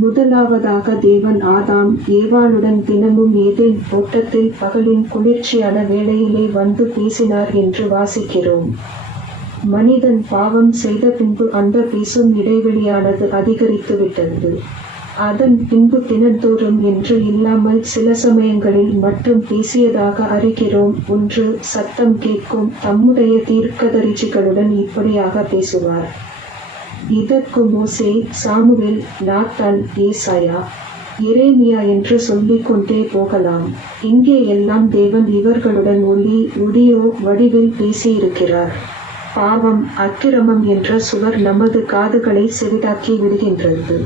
முதலாவதாக தேவன் ஆதாம் ஏவாளுடன் தினமும் ஏதேன் தோட்டத்தில் பகலின் குளிர்ச்சியான வேளையிலே வந்து பேசினார் என்று வாசிக்கிறோம். மனிதன் பாவம் செய்த பின்பு அந்த பேசும் இடைவெளியானது அதிகரித்துவிட்டது. அதன் பின்பு தினந்தோறும் என்று இல்லாமல் சில சமயங்களில் மட்டும் பேசியதாக அறிகிறோம். ஒன்று, சத்தம் கேட்கும். தம்முடைய தீர்க்கதரிசிகளுடன் இப்படியாக பேசுவார். இதற்கு மோசே, சாமுவேல், நாத்தான், ஏசாயா, எரேமியா என்று சொல்லிக் கொண்டே போகலாம். இங்கே எல்லாம் தேவன் இவர்களுடன் ஒடியோ வடிவில் பேசியிருக்கிறார். பாவம், அக்கிரமம் என்ற சுவர் நமது காதுகளை செவிடாக்கி விடுகின்றது.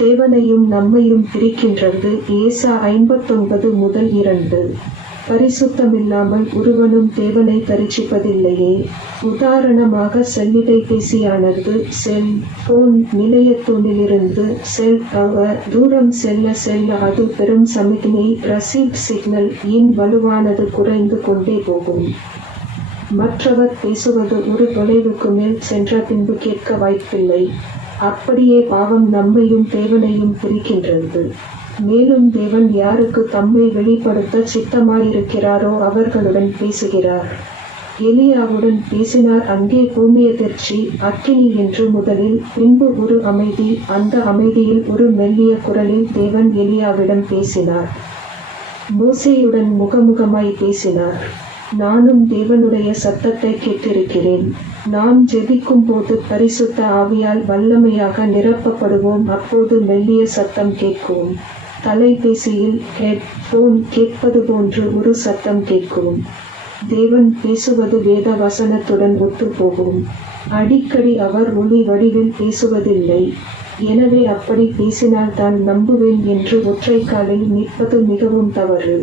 தேவனையும் நம்மையும் பிரிக்கின்றது. ஏசா 59:2. பரிசுத்தமில்லாமல் ஒருவனும் தேவனை தரிசிப்பதில்லையே. உதாரணமாக செல்லிடைபேசியானது செல்போன் நிலையத்தூணிலிருந்து செல் டவர் தூரம் செல்ல செல்ல அது பெரும் சமிக்ஞை ரசீவ் சிக்னல் இன் வலுவானது குறைந்து கொண்டே போகும். மற்றவர் பேசுவது ஒரு தொலைவுக்கு மேல் சென்ற பின்பு கேட்க வாய்ப்பில்லை. அப்படியே பாவம் நம்மையும் தேவனையும் பிரிக்கின்றது. மேலும் தேவன் யாருக்கு தம்மை வெளிப்படுத்த சித்தமாயிருக்கிறாரோ அவர்களுடன் பேசுகிறார். எலியாவுடன் பேசினார். அங்கே பூமியதிர்ச்சி, அக்கினி என்று முதலில், பின்பு ஒரு அமைதி. அந்த அமைதியில் ஒரு மெல்லிய குரலில் தேவன் எலியாவிடம் பேசினார். மோசேயுடன் முகமுகமாய் பேசினார். நானும் தேவனுடைய சத்தத்தை கேட்டிருக்கிறேன். நாம் ஜெபிக்கும் போது பரிசுத்த ஆவியால் வல்லமையாக நிரப்பப்படுவோம். அப்போது மெல்லிய சத்தம் கேட்கும். தொலைபேசியில் ஹெட்போன் கேட்பது போன்று ஒரு சத்தம் கேட்கும். தேவன் பேசுவது வேத வசனத்துடன் ஒத்துப்போகும். அடிக்கடி அவர் ஒலி வடிவில் பேசுவதில்லை. எனவே அப்படி பேசினால் தான் நம்புவேன் என்று ஒற்றை காலில் நிற்பது மிகவும் தவறு.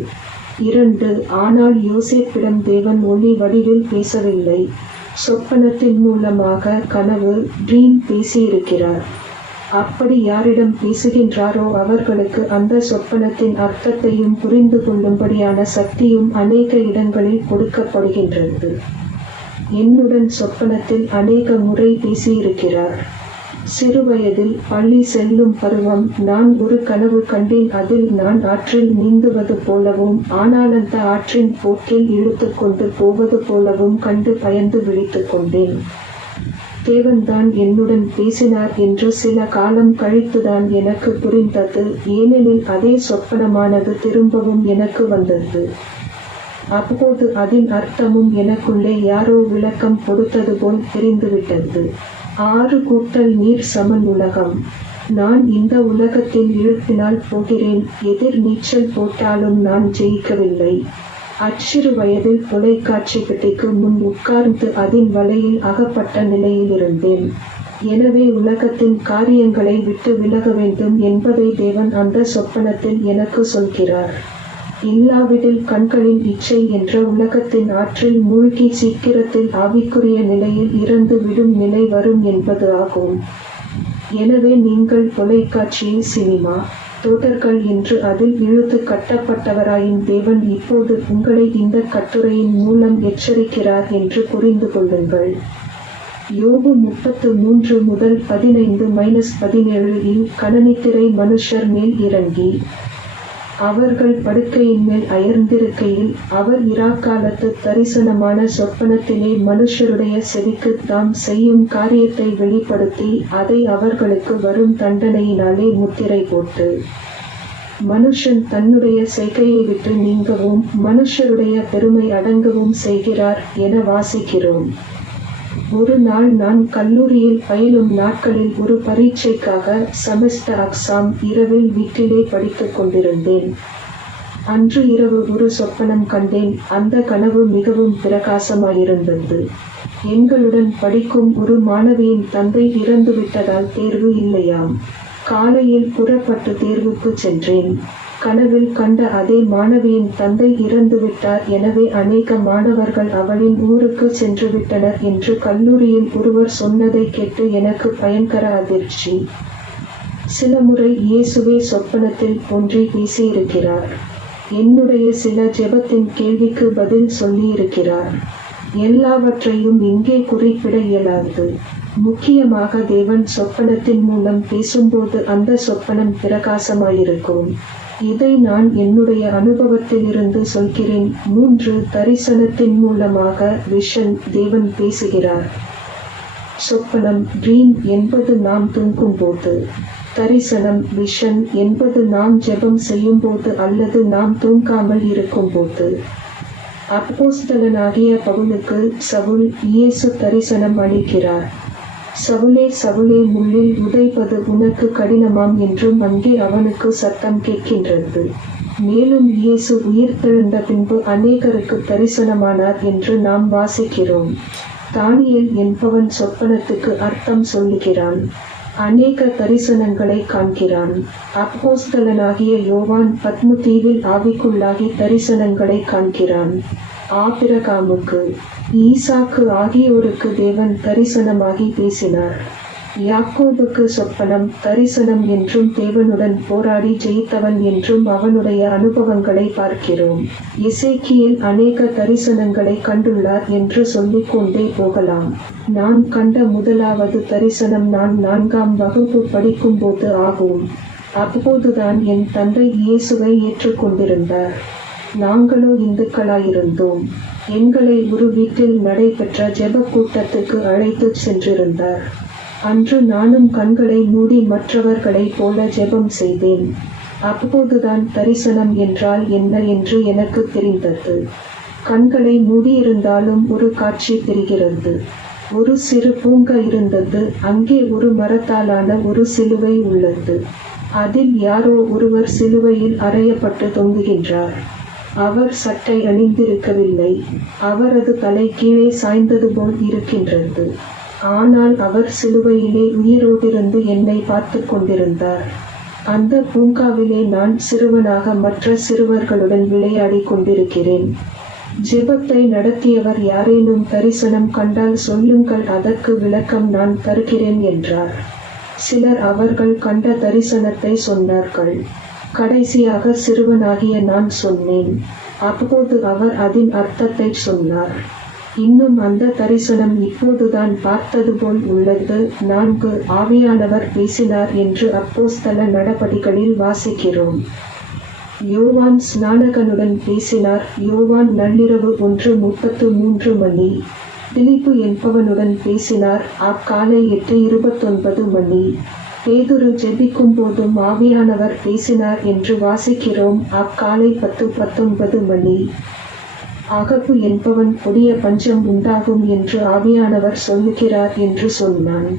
2. ஆனால் யோசேப்பிடம் தேவன் ஒலி வடிவில் பேசவில்லை. சொப்பனத்தின் மூலமாக கனவு ட்ரீம் பேசியிருக்கிறார். அப்படி யாரிடம் பேசுகின்றாரோ அவர்களுக்கு அந்த சொப்பனத்தின் அர்த்தத்தையும் புரிந்து கொள்ளும்படியான சக்தியும் அநேக இடங்களில் கொடுக்கப்படுகின்றது. என்னுடன் சொப்பனத்தில் அநேக முறை பேசியிருக்கிறார். சிறுவயதில் பள்ளி செல்லும் பருவம் நான் ஒரு கனவு கண்டேன். அதில் நான் ஆற்றில் நீந்துவது போலவும் ஆனால் அந்த ஆற்றின் போக்கில் இழுத்து கொண்டு போவது போலவும் கண்டு பயந்து விழித்துக் கொண்டேன். தேவன்தான் என்னுடன் பேசினார் என்று சில காலம் கழித்துதான் எனக்கு புரிந்தது. ஏனெனில் அதே சொப்பனமானது திரும்பவும் எனக்கு வந்தது. அப்போது அதன் அர்த்தமும் எனக்குள்ளே யாரோ விளக்கம் கொடுத்தது போல் தெரிந்துவிட்டது. 6 நீர் சமன் உலகம். நான் இந்த உலகத்தில் இழுப்பினால் போகிறேன். எதிர் நீச்சல் போட்டாலும் நான் ஜெயிக்கவில்லை. அச்சிறு வயதில் தொலைக்காட்சி பெட்டிக்கு முன் உட்கார்ந்து அதன் வலையில் அகப்பட்ட நிலையில் இருந்தேன். எனவே உலகத்தின் காரியங்களை விட்டு விலக வேண்டும் என்பதை தேவன் அந்த சொப்பனத்தில் எனக்கு சொல்கிறார். இல்லாவிடில் கண்களின் இச்சை என்ற உலகத்தின் ஆற்றில் மூழ்கி சீக்கிரத்தில் ஆவிக்குரிய நிலையில் இறந்து விடும் நிலை வரும் என்பது ஆகும். எனவே நீங்கள் தொலைக்காட்சியில் சினிமா தோட்டர்கள் என்று அதில் இழுத்து கட்டப்பட்டவராயின் தேவன் இப்போது உங்களை இந்த கட்டுரையின் மூலம் எச்சரிக்கிறார் என்று புரிந்து கொள்ளுங்கள். யோபு 33:15-17 கனனித்திரை மனுஷர் மேல் இறங்கி அவர்கள் படுக்கையின் மேல் அயர்ந்திருக்கையில் அவர் இராக்காலத்து தரிசனமான சொப்பனத்திலே மனுஷருடைய செவிக்கு தாம் செய்யும் காரியத்தை வெளிப்படுத்தி அதை அவர்களுக்கு வரும் தண்டனையினாலே முத்திரை போட்டு மனுஷன் தன்னுடைய செய்கையை விட்டு நீங்கவும் மனுஷருடைய பெருமை அடங்கவும் செய்கிறார் என வாசிக்கிறோம். ஒரு நாள் நான் கல்லூரியில் பயிலும் நாட்களில் ஒரு பரீட்சைக்காக செமஸ்டர் எக்ஸாம் இரவில் வீட்டிலே படித்துக் கொண்டிருந்தேன். அன்று இரவு ஒரு சொப்பனம் கண்டேன். அந்த கனவு மிகவும் பிரகாசமாயிருந்தது. எங்களுடன் படிக்கும் ஒரு மாணவியின் தந்தை இறந்துவிட்டதால் தேர்வு இல்லையாம். காலையில் புறப்பட்டு தேர்வுக்கு சென்றேன். கனவில் கண்ட அதே மாணவியின் தந்தை இறந்துவிட்டார். எனவே அநேக மாணவர்கள் அவளின் ஊருக்கு சென்றுவிட்டனர் என்று கல்லூரியில் ஒருவர் சொன்னதை கேட்டு எனக்கு பயங்கர அதிர்ச்சி. சில முறை இயேசுவே சொப்பனத்தில் தோன்றி பேசியிருக்கிறார். என்னுடைய சில ஜெபத்தின் கேள்விக்கு பதில் சொல்லியிருக்கிறார். எல்லாவற்றையும் இங்கே குறிப்பிட இயலாது. முக்கியமாக தேவன் சொப்பனத்தின் மூலம் பேசும்போது அந்த சொப்பனம் பிரகாசமாயிருக்கும். இதை நான் என்னுடைய அனுபவத்திலிருந்து சொல்கிறேன். 3 தரிசனத்தின் மூலமாக விஷன் தேவன் பேசுகிறார். சொப்பனம் ட்ரீம் என்பது நாம் தூங்கும்போது, தரிசனம் விஷன் என்பது நாம் ஜெபம் செய்யும்போது அல்லது நாம் தூங்காமல் இருக்கும்போது. அப்போஸ்தலனாகிய பவுலுக்கு சவுல் இயேசு தரிசனம் அளிக்கிறார். சவுலே சவுலே, முள்ளில் உதைப்பது உனக்கு கடினமாம் என்றும் அங்கே அவனுக்கு சத்தம் கேட்கின்றது. மேலும் இயேசு உயிர்த்தெழுந்த பின்பு அநேகருக்கு தரிசனமானார் என்று நாம் வாசிக்கிறோம். தானியேல் என்பவன் சொப்பனத்துக்கு அர்த்தம் சொல்லுகிறான். அநேக தரிசனங்களை காண்கிறான். அப்போஸ்தலனாகிய யோவான் பத்மு தீவில் ஆவிக்குள்ளாகி தரிசனங்களை காண்கிறான். ஆபிரகாமுக்கு, ஈசாக்கு ஆகியோருக்கு தேவன் தரிசனமாகி பேசினார். யாக்கோபுக்கு சொப்பனம் தரிசனம் என்றும் தேவனுடன் போராடி ஜெயித்தவன் என்றும் அவனுடைய அனுபவங்களை பார்க்கிறோம். எசேக்கியேல் அநேக தரிசனங்களை கண்டுள்ளார் என்று சொல்லிக் கொண்டே போகலாம். நான் கண்ட முதலாவது தரிசனம் நான் 4ஆம் வகுப்பு படிக்கும்போது ஆகும். அப்போதுதான் என் தந்தை இயேசுவை ஏற்றுக்கொண்டிருந்தார். நாங்களோ இந்துக்களாயிருந்தோம். எங்களை ஒரு வீட்டில் நடைபெற்ற ஜெப கூட்டத்துக்கு அழைத்துச் சென்றிருந்தார். அன்று நானும் கண்களை மூடி மற்றவர்களைப் போல ஜெபம் செய்தேன். அப்போதுதான் தரிசனம் என்றால் என்ன என்று எனக்கு தெரிந்தது. கண்களை மூடியிருந்தாலும் ஒரு காட்சி தெரிகிறது. ஒரு சிறு பூங்கா இருந்தது. அங்கே ஒரு மரத்தாலான ஒரு சிலுவை உள்ளது. அதில் யாரோ ஒருவர் சிலுவையில் அறையப்பட்டு தொங்குகின்றார். அவர் சட்டை அணிந்திருக்கவில்லை. அவரது தலை கீழே சாய்ந்தது போல் இருக்கின்றது. ஆனால் அவர் சிலுவையிலே உயிரோடிருந்து என்னை பார்த்து கொண்டிருந்தார். அந்த பூங்காவிலே நான் சிறுவனாக மற்ற சிறுவர்களுடன் விளையாடி கொண்டிருக்கிறேன். ஜெபத்தை நடத்தியவர் யாரேனும் தரிசனம் கண்டால் சொல்லுங்கள், அதற்கு விளக்கம் நான் தருகிறேன் என்றார். சிலர் அவர்கள் கண்ட தரிசனத்தை சொன்னார்கள். கடைசியாக சிறுவனாகிய நான் சொன்னேன். அப்போது அவர் அதன் அர்த்தத்தை சொன்னார். இன்னும் அந்த தரிசனம் இப்போதுதான் பார்த்தது போல் உள்ளது. 4 ஆவியானவர் பேசினார் என்று அப்போஸ்தல நடபடிகளில் வாசிக்கிறோம். யோவான் ஸ்நானகனுடன் பேசினார். யோவான் நள்ளிரவு 1:33 மணி. பிலிப்பு என்பவனுடன் பேசினார். அக்காலை 8:29 மணி. பேதுரு ஜெபிக்கும் போதும் ஆவியானவர் பேசினார் என்று வாசிக்கிறோம். அக்காலை 10:19 மணி. அகப்பு என்பவன் கொடிய பஞ்சம் உண்டாகும் என்று ஆவியானவர் சொல்லுகிறார் என்று சொன்னான்.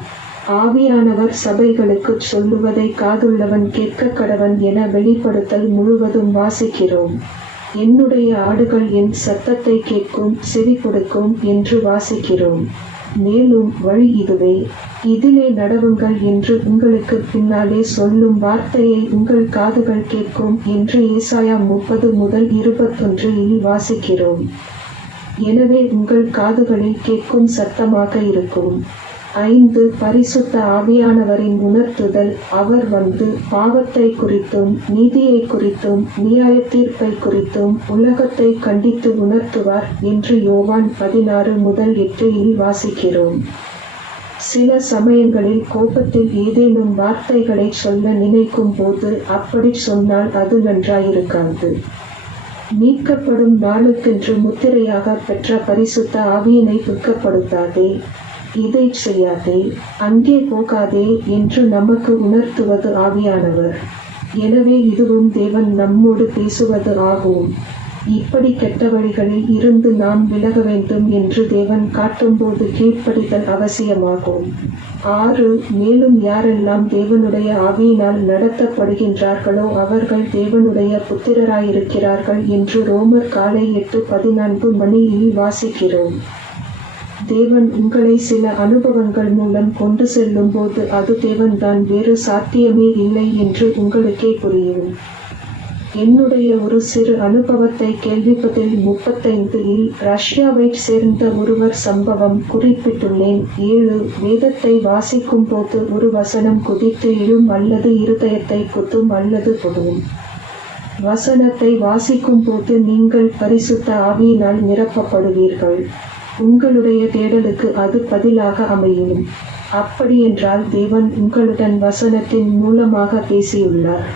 ஆவியானவர் சபைகளுக்குச் சொல்லுவதை காதுள்ளவன் கேட்க கடவன் என வெளிப்படுத்தல் முழுவதும் வாசிக்கிறோம். என்னுடைய ஆடுகள் என் சத்தத்தை கேட்கும், செவி கொடுக்கும் என்று வாசிக்கிறோம். மேலும் வழி இதுவே, இதிலே நடவுங்கள் என்று உங்களுக்கு பின்னாலே சொல்லும் வார்த்தையை உங்கள் காதுகள் கேட்கும் என்று ஏசாயா 30:21 வாசிக்கிறோம். எனவே உங்கள் காதுகளில் கேட்கும் சத்தமாக இருக்கும். 5 பரிசுத்த ஆவியானவரின் உணர்த்துதல். அவர் வந்து பாவத்தை குறித்தும் நீதியை குறித்தும் நியாய தீர்ப்பை குறித்தும் உலகத்தை கண்டித்து உணர்த்துவார் என்று யோவான் 16:8 வாசிக்கிறோம். சில சமயங்களில் கோபத்தில் ஏதேனும் வார்த்தைகளை சொல்ல நினைக்கும் போது அப்படி சொன்னால் அது நன்றாயிருக்காது. மீட்கப்படும் நாளுக்கென்று முத்திரையாக பெற்ற பரிசுத்த ஆவியினை துக்கப்படுத்தாதே, இதை செய்யாதே, அங்கே போகாதே என்று நமக்கு உணர்த்துவது ஆவியானவர். எனவே இதுவும் தேவன் நம்மோடு பேசுவது ஆகும். இப்படி கெட்ட வழிகளில் இருந்து நாம் விலக வேண்டும் என்று தேவன் காட்டும்போது கீழ்ப்படிதல் அவசியமாகும். 6 மேலும் யாரெல்லாம் தேவனுடைய ஆவியினால் நடத்தப்படுகின்றார்களோ அவர்கள் தேவனுடைய புத்திரராயிருக்கிறார்கள் என்று ரோமர் காலை 8:14 மணியில் வாசிக்கிறோம். தேவன் உங்களை சில அனுபவங்கள் மூலம் கொண்டு செல்லும் போது அது தேவன்தான், வேறு சாத்தியமே இல்லை என்று உங்களுக்கே புரியும். என்னுடைய ஒரு சிறு அனுபவத்தை கேள்விப்பதில் 35 ரஷ்யாவைச் சேர்ந்த ஒருவர் சம்பவம் குறிப்பிட்டுள்ளேன். 7 வேதத்தை வாசிக்கும் போது ஒரு வசனம் குதித்து எழும் அல்லது இருதயத்தை குத்தும் அல்லது தொடும். வசனத்தை வாசிக்கும் போது நீங்கள் பரிசுத்த ஆவியினால் நிரப்பப்படுவீர்கள். உங்களுடைய தேடலுக்கு அது பதிலாக அமையும். அப்படியென்றால் தேவன் உங்களுடன் வசனத்தின் மூலமாக பேசியுள்ளார்.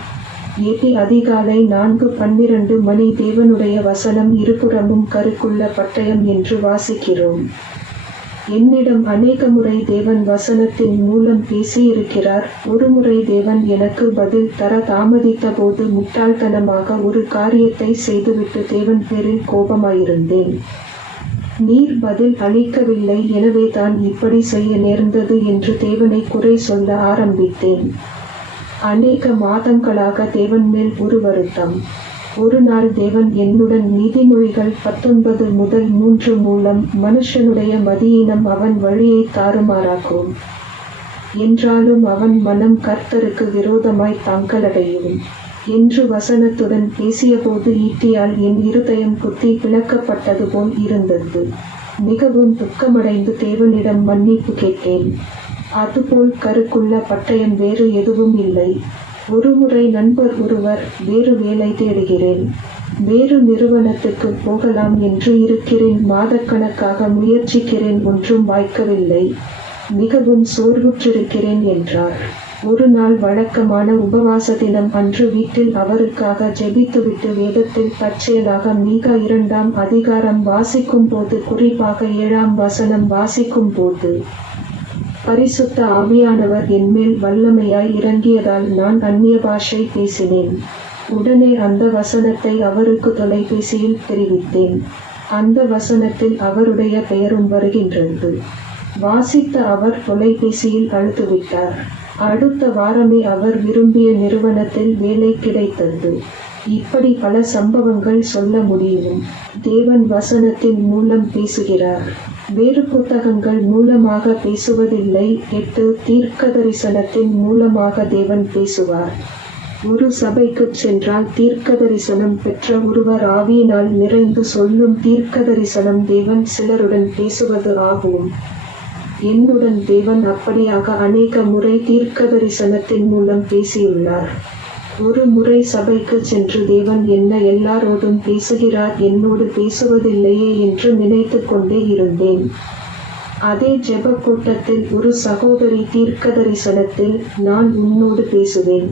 ஏபி அதிகாலை 4:12 மணி தேவனுடைய வசனம் இருபுறமும் கருக்குள்ள பட்டயம் என்று வாசிக்கிறோம். என்னிடம் அநேக முறை தேவன் வசனத்தின் மூலம் பேசியிருக்கிறார். ஒருமுறை தேவன் எனக்கு பதில் தர தாமதித்த போது முட்டாள்தனமாக ஒரு காரியத்தை செய்துவிட்டு தேவன் பேரில் கோபமாயிருந்தேன். நீர் பதில் அளிக்கவில்லை, எனவே தான் இப்படி செய்ய நேர்ந்தது என்று தேவனை குறை சொல்ல ஆரம்பித்தேன். அநேக மாதங்களாக தேவன் மேல் ஒரு வருத்தம். ஒரு நாள் தேவன் என்னுடன் நீதிமொழிகள் 19:3 மூலம் மனுஷனுடைய மதியீனம் அவன் வழியை தாறுமாறாக்கும், என்றாலும் அவன் மனம் கர்த்தருக்கு விரோதமாய் தாங்கலடையும் என்று வசனத்துடன் பேசியபோது ஈட்டியால் என் இருதயம் குத்தி பிளக்கப்பட்டது போல் இருந்தது. மிகவும் துக்கமடைந்து தேவனிடம் மன்னிப்பு கேட்டேன். அதுபோல் கருக்குள்ள பட்டயம் வேறு எதுவும் இல்லை. ஒருமுறை நண்பர் ஒருவர், வேறு வேலை தேடுகிறேன், வேறு நிறுவனத்துக்கு போகலாம் என்று இருக்கிறேன், மாதக்கணக்காக முயற்சிக்கிறேன், ஒன்றும் வாய்க்கவில்லை, மிகவும் சோர்வுற்றிருக்கிறேன் என்றார். ஒரு நாள் வழக்கமான உபவாச தினம் அன்று வீட்டில் அவருக்காக ஜெபித்துவிட்டு வேதத்தில் தற்செயலாக மீகா 2ஆம் அதிகாரம் வாசிக்கும் போது, குறிப்பாக 7ஆம் வசனம் வாசிக்கும் போது, பரிசுத்த ஆவியானவர் என்மேல் வல்லமையாய் இறங்கியதால் நான் அந்நிய பாஷை பேசினேன். உடனே அந்த வசனத்தை அவருக்கு தொலைபேசியில் தெரிவித்தேன். அந்த வசனத்தில் அவருடைய பெயரும் வருகின்றது. வாசித்த அவர் தொலைபேசியில் அழுத்துவிட்டார். அடுத்த வாரமே அவர் விரும்பிய நிறுவனத்தில் வேலை கிடைத்தது. இப்படி பல சம்பவங்கள் சொல்ல முடியும். தேவன் வசனத்தின் மூலம் பேசுகிறார். வேறு புத்தகங்கள் மூலமாக பேசுவதில்லை. 8 தீர்க்கதரிசனத்தின் மூலமாக தேவன் பேசுவார். ஒரு சபைக்குச் சென்றால் தீர்க்கதரிசனம் பெற்ற ஒருவர் ஆவியினால் நிறைந்து சொல்லும் தீர்க்கதரிசனம் தேவன் சிலருடன் பேசுவது ஆகும். என்னுடன் தேவன் அப்படியாக அநேக முறை தீர்க்கதரிசனத்தின் மூலம் பேசியுள்ளார். ஒரு முறை சபைக்கு சென்று தேவன் என்ன எல்லாரோடும் பேசுகிறார், என்னோடு பேசுவதில்லையே என்று நினைத்து கொண்டே இருந்தேன். அதே ஜெப கூட்டத்தில் ஒரு சகோதரி தீர்க்கதரிசனத்தில், நான் உன்னோடு பேசுவேன்,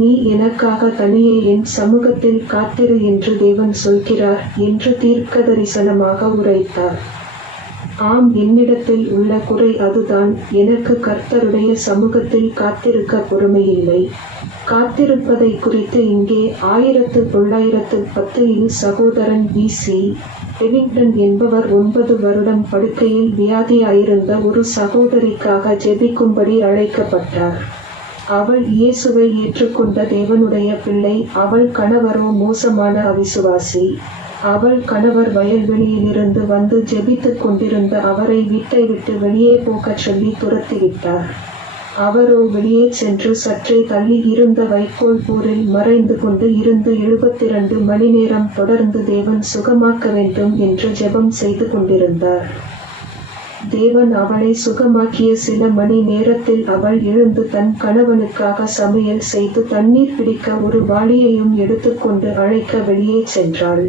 நீ எனக்காக தனியே என் சமூகத்தில் காத்திரு என்று தேவன் சொல்கிறார் என்று தீர்க்கதரிசனமாக உரைத்தார். ஆம், என்னிடத்தில் உள்ள குறை அதுதான். எனக்கு கர்த்தருடைய சமூகத்தில் காத்திருக்க பொறுமையில்லை. காத்திருப்பதை குறித்து இங்கே 1910 சகோதரன் B.C. எவிங்டன் என்பவர் 9 வருடம் படுக்கையில் வியாதியாயிருந்த ஒரு சகோதரிக்காக ஜெபிக்கும்படி அழைக்கப்பட்டார். அவள் இயேசுவை ஏற்றுக்கொண்ட தேவனுடைய பிள்ளை. அவள் கணவரோ மோசமான அவிசுவாசி. அவள் கணவர் வயல்வெளியிலிருந்து வந்து ஜெபித்துக் கொண்டிருந்த அவரை வீட்டை விட்டு வெளியே போகச் சொல்லி துரத்திவிட்டார். அவரோ வெளியே சென்று சற்றே தள்ளி இருந்த வைக்கோல் போரில் மறைந்து கொண்டு இருந்து 72 மணி நேரம் தொடர்ந்து தேவன் சுகமாக்க வேண்டும் என்று ஜெபம் செய்து கொண்டிருந்தார். தேவன் அவளை சுகமாக்கிய சில மணி நேரத்தில் அவள் எழுந்து தன் கணவனுக்காக சமையல் செய்து தண்ணீர் பிடிக்க ஒரு வாளியையும் எடுத்துக்கொண்டு அழைக்க வெளியே சென்றாள்.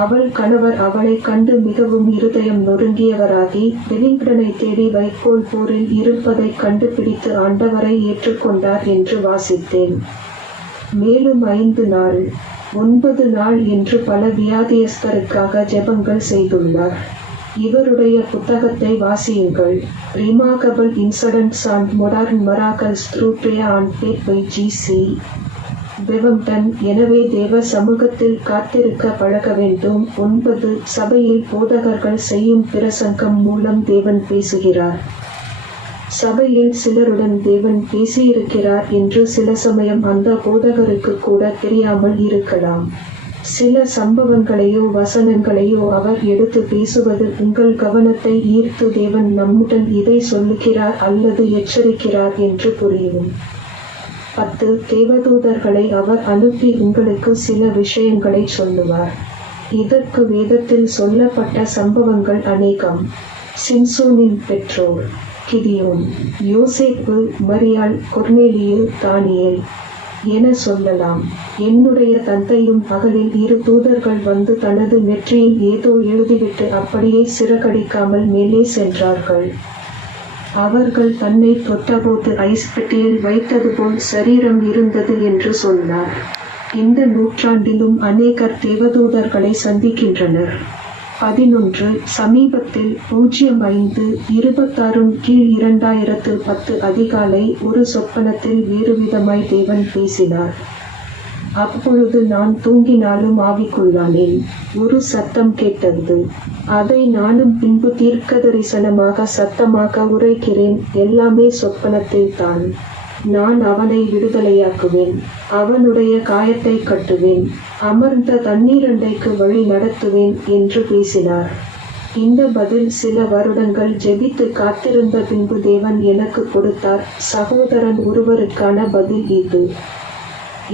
அவள் கணவர் அவளை கண்டு மிகவும் இருதயம் நொறுங்கியவராகி வெலிங்டனை தேடி வைக்கோல் போரில் இருப்பதை கண்டுபிடித்து ஆண்டவரை ஏற்றுக்கொண்டார் என்று வாசித்தேன். மேலும் 5 நாள் 9 நாள் என்று பல வியாதியஸ்தருக்காக ஜெபங்கள் செய்துள்ளார். இவருடைய புத்தகத்தை வாசியுங்கள். Remarkable Incidents and Modern Miracles Through Prayer and Faith by G.C. பெவங்டன். எனவே தேவ சமூகத்தில் காத்திருக்க பழக வேண்டும். 9 சபையில் போதகர்கள் செய்யும் பிரசங்கம் மூலம் தேவன் பேசுகிறார். சபையில் சிலருடன் தேவன் பேசியிருக்கிறார் என்று சில சமயம் அந்த போதகருக்கு கூட தெரியாமல் இருக்கலாம். சில சம்பவங்களையோ வசனங்களையோ அவர் எடுத்து பேசுவது உங்கள் கவனத்தை ஈர்த்து தேவன் நம்முடன் இதை சொல்லுகிறார் அல்லது எச்சரிக்கிறார் என்று புரியும். 10 தேவதூதர்களை அவர் அனுப்பி உங்களுக்கு சில விஷயங்களை சொல்லுவார். இதற்கு வேதத்தில் சொல்லப்பட்ட சம்பவங்கள் அநேகம். சிம்சோனின் பெற்றோர், கிதியோன், யோசேப்பு, மரியாள், கொர்நேலியு, தானியேல் என சொல்லலாம். என்னுடைய தந்தையும் பகலில் 2 தூதர்கள் வந்து தனது நெற்றியில் ஏதோ எழுதிவிட்டு அப்படியே சிறகடிக்காமல் மேலே சென்றார்கள். அவர்கள் தன்னை தொட்டபோது ஐஸ் பெட்டியில் வைத்தது போல் சரீரம் இருந்தது என்று சொன்னார். இந்த நூற்றாண்டிலும் அநேகர் தேவதூதர்களை சந்திக்கின்றனர். 11 சமீபத்தில் 05-26 அதிகாலை ஒரு சொப்பனத்தில் வேறுவிதமாய் தேவன் பேசினார். அப்பொழுது நான் தூங்கினாலும் ஆவிக்குள்ளானேன். ஒரு சத்தம் கேட்டது. அதை நானும் பின்பு தீர்க்கதரிசனமாக சத்தமாக உரைக்கிறேன். எல்லாமே சொப்பனத்தில் தான். நான் அவனை விடுதலையாக்குவேன். அவனுடைய காயத்தை கட்டுவேன். அமர்ந்த தண்ணீரண்டைக்கு வழி நடத்துவேன் என்று பேசினார். இந்த பதில் சில வருடங்கள் ஜெபித்து காத்திருந்த பின்பு தேவன் எனக்கு கொடுத்தார். சகோதரன் ஒருவருக்கான பதில் இது.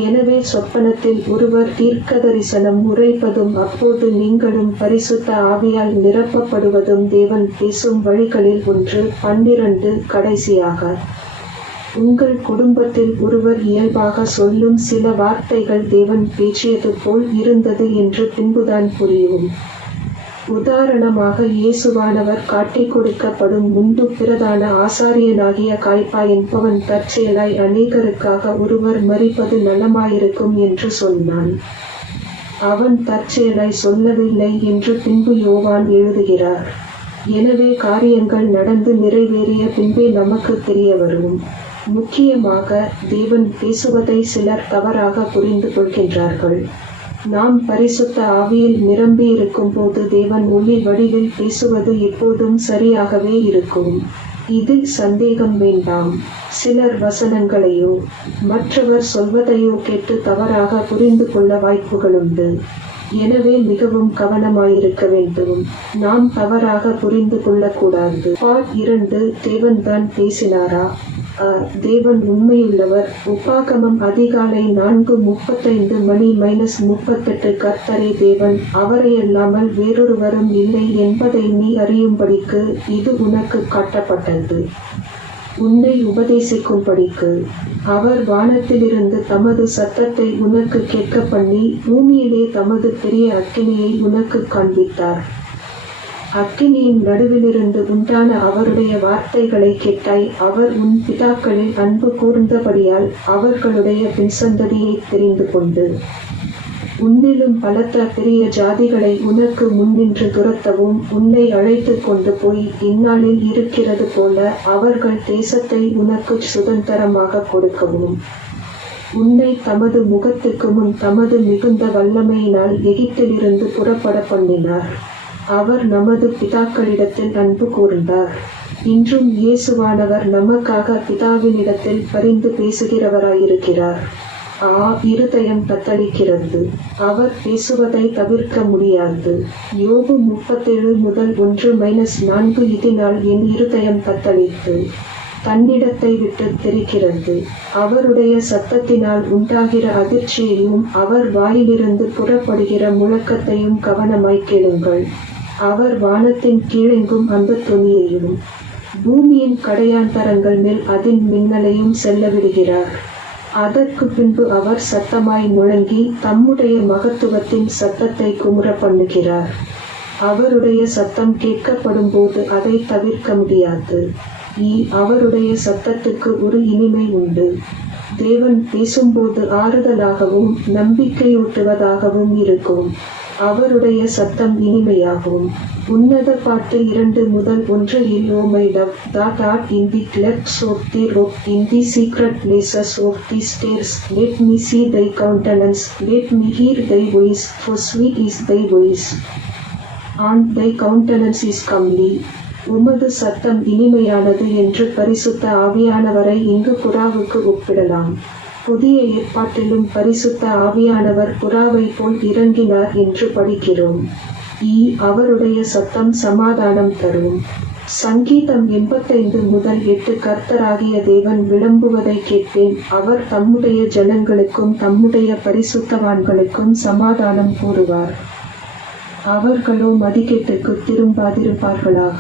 எனவே சொப்பனத்தில் ஒருவர் தீர்க்கதரிசனம் உரைப்பதும் அப்போது நீங்களும் பரிசுத்த ஆவியால் நிரப்பப்படுவதும் தேவன் பேசும் வழிகளில் ஒன்று. 12 கடைசியாக உங்கள் குடும்பத்தில் ஒருவர் இயல்பாக சொல்லும் சில வார்த்தைகள் தேவன் பேசியது போல் இருந்தது என்று பின்புதான் புரியும். உதாரணமாக இயேசுவானவர் காட்டிக் கொடுக்கப்படும் முன்பு பிரதான ஆசாரியனாகிய காய்பா என்பவன் தற்செயலாய் அநேகருக்காக ஒருவர் மரிப்பது நலமாயிருக்கும் என்று சொன்னான். அவன் தற்செயலாய் சொல்லவில்லை என்று பின்பு யோவான் எழுதுகிறார். எனவே காரியங்கள் நடந்து நிறைவேறிய பின்பே நமக்கு தெரிய வரும். முக்கியமாக தேவன் பேசுவதை சிலர் தவறாக புரிந்து கொள்கின்றார்கள். நாம் பரிசுத்த ஆவியில் நிரம்பியிருக்கும் போது தேவன் ஒளி வடிவில் பேசுவது எப்போதும் சரியாகவே இருக்கும். இதில் சந்தேகம் வேண்டாம். சிலர் வசனங்களையோ மற்றவர் சொல்வதையோ கேட்டு தவறாக புரிந்து கொள்ள வாய்ப்புகளுண்டு. எனவே மிகவும் கவனமாயிருக்க வேண்டும். நாம் தவறாக புரிந்து கொள்ளக்கூடாது. பார்ட் 2 தேவன்தான் பேசினாரா? தேவன் உண்மையுள்ளவர். உபாகமம் அதிகாலை 4:35 கர்த்தரே தேவன், அவரையல்லாமல் வேறொருவரும் இல்லை என்பதை நீ அறியும்படிக்கு இது உனக்கு காட்டப்பட்டது. உன்னை உபதேசிக்கும்படிக்கு அவர் வானத்திலிருந்து தமது சத்தத்தை உனக்கு கேட்க பண்ணி பூமியிலே தமது பெரிய அக்கினியை உனக்கு காண்பித்தார். அக்கினியின் நடுவிலிருந்து உண்டான அவருடைய வார்த்தைகளை கேட்டாய். அவர் உன் பிதாக்களில் அன்பு கூர்ந்தபடியால் அவர்களுடைய பின்சந்ததியை தெரிந்து கொண்டு உன்னிலும் பலத்த பெரிய ஜாதிகளை உனக்கு முன்னின்று துரத்தவும் உன்னை அழைத்து கொண்டு போய் இந்நாளில் இருக்கிறது போல அவர்கள் தேசத்தை உனக்கு சுதந்திரமாக கொடுக்கவும் உன்னை தமது முகத்துக்கு முன் தமது மிகுந்த வல்லமையினால் எகிப்திலிருந்து புறப்பட பண்ணினார். அவர் நமது பிதாக்களிடத்தில் அன்பு கூர்ந்தார். இன்றும் இயேசுவானவர் நமக்காக பிதாவினிடத்தில் பரிந்து பேசுகிறவராயிருக்கிறார். இருதயம் தத்தளிக்கிறது. அவர் பேசுவதை தவிர்க்க முடியாது. யோபு 37:1-4 இதனால் என் இருதயம் தத்தளித்து தன்னிடத்தை விட்டு தெரிக்கிறது. அவருடைய சத்தத்தினால் உண்டாகிற அதிர்ச்சியையும் அவர் வாயிலிருந்து புறப்படுகிற முழக்கத்தையும் கவனமாய் கேளுங்கள். அவர் வானத்தின் கீழெங்கும் அந்த தொனியையும் பூமியின் கடையாந்தரங்கள் மேல் அதின் மின்னலையும் செல்ல விடுகிறார். அதற்கு பின்பு அவர் சத்தமாய் முழங்கி தம்முடைய மகத்துவத்தின் சத்தத்தை குமுற பண்ணுகிறார். அவருடைய சத்தம் கேட்கப்படும் போது அதை தவிர்க்க முடியாது. அவருடைய சத்தத்துக்கு ஒரு இனிமை உண்டு. தேவன் பேசும்போது ஆறுதலாகவும் நம்பிக்கையூட்டுவதாகவும் இருக்கும். அவருடைய சத்தம் இனிமையாகும். உன்னத பாட்டு 2:1 Oh my love, that art in the clefts of the rock, in the secret places of the stairs, let me see thy countenance, let me hear thy voice, for sweet is thy voice, and thy countenance is comely. உமது சத்தம் இனிமையானது என்று பரிசுத்த ஆவியானவரை இங்கு புறாவுக்கு ஒப்பிடலாம். புதிய ஏற்பாட்டிலும் பரிசுத்த ஆவியானவர் புறாவை போல் இறங்கினார் என்று படிக்கிறோம். அவருடைய சத்தம் சமாதானம் தரும். சங்கீதம் 85:8 கர்த்தராகிய தேவன் விளம்புவதை கேட்பேன். அவர் தம்முடைய ஜனங்களுக்கும் தம்முடைய பரிசுத்தவான்களுக்கும் சமாதானம் கூறுவார். அவர்களோ மதிகேட்டுக்கு திரும்பாதிருப்பார்களாக.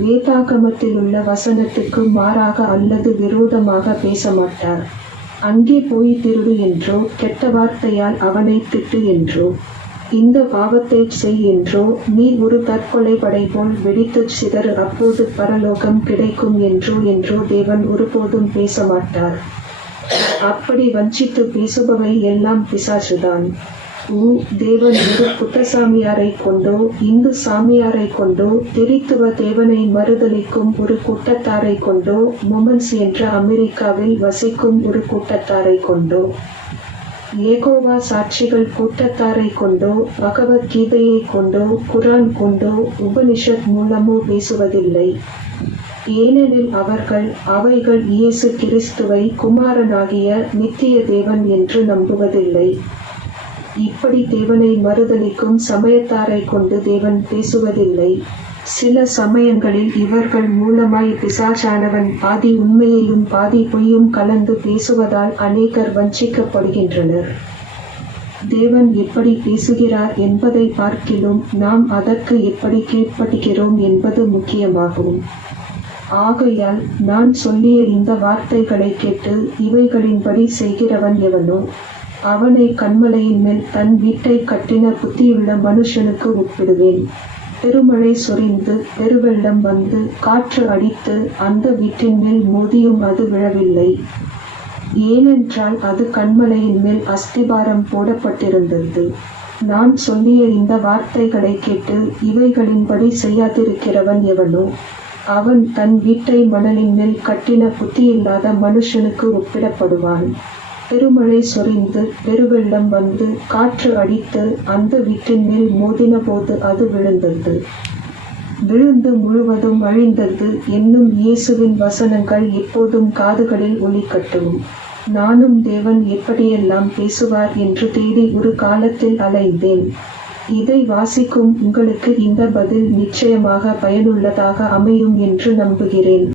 வேதாகமத்தில் உள்ள வசனத்துக்கு மாறாக அல்லது விரோதமாக பேச மாட்டார். அங்கே போய் திருடு என்றோ கெட்ட வார்த்தையால் அவனை திட்டு என்றோ இந்த பாவத்தைச் செய் என்றோ, நீ ஒரு தற்கொலை படை போல் வெடித்துச் சிதறு, அப்போது பரலோகம் கிடைக்கும் என்றோ தேவன் ஒருபோதும் பேசமாட்டார். அப்படி வஞ்சித்து பேசுபவை எல்லாம் பிசாசுதான். தேவன் ஒரு புத்த சாமியாரைக் கொண்டோ இந்து சாமியாரைக் கொண்டோ திரித்துவ தேவனை மறுதலிக்கும் ஒரு கூட்டத்தாரைக் கொண்டோ மொமன்ஸ் என்ற அமெரிக்காவில் வசிக்கும் ஒரு கூட்டத்தாரைக் கொண்டோ யெகோவா சாட்சிகள் கூட்டத்தாரைக் கொண்டோ பகவத்கீதையைக் கொண்டோ குரான் கொண்டோ உபனிஷத் மூலமோ பேசுவதில்லை. ஏனெனில் அவைகள் இயேசு கிறிஸ்துவை குமாரனாகிய நித்திய தேவன் என்று நம்புவதில்லை. இப்படி தேவனை மறுதலிக்கும் சமயத்தாரைக் கொண்டு தேவன் பேசுவதில்லை. சில சமயங்களில் இவர்கள் மூலமாய் பிசாசானவன் பாதி உண்மையையும் பாதி பொய்யும் கலந்து பேசுவதால் அநேகர் வஞ்சிக்கப்படுகின்றனர். தேவன் எப்படி பேசுகிறார் என்பதை பார்க்கிலும் நாம் அதற்கு எப்படி கீழ்ப்படுகிறோம் என்பது முக்கியமாகும். ஆகையால் நான் சொல்லிய இந்த வார்த்தைகளை கேட்டு இவைகளின்படி செய்கிறவன் எவனோ அவனை கன்மலையின் மேல் தன் வீட்டை கட்டின புத்தியுள்ள மனுஷனுக்கு ஒப்பிடுவேன். பெருமழை சொரிந்து பெருவெள்ளம் வந்து காற்று அடித்து அந்த வீட்டின் மேல் மோதியும் அது விழவில்லை. ஏனென்றால் அது கன்மலையின் மேல் அஸ்திபாரம் போடப்பட்டிருந்தது. நான் சொல்லிய இந்த வார்த்தைகளை கேட்டு இவைகளின்படி செய்யாதிருக்கிறவன் எவனோ அவன் தன் வீட்டை மணலின் மேல் கட்டின புத்தியில்லாத மனுஷனுக்கு ஒப்பிடப்படுவான். பெருமழை சொரிந்து பெருவெள்ளம் வந்து காற்று அடித்து அந்த வீட்டின் மேல் மோதின போது அது விழுந்து முழுவதும் அழிந்தது என்னும் இயேசுவின் வசனங்கள் எப்போதும் காதுகளில் ஒலிக்கட்டும். நானும் தேவன் எப்படியெல்லாம் பேசுவார் என்று தேடி ஒரு காலத்தில் அலைந்தேன். இதை வாசிக்கும் உங்களுக்கு இந்த பதில் நிச்சயமாக பயனுள்ளதாக அமையும் என்று நம்புகிறேன்.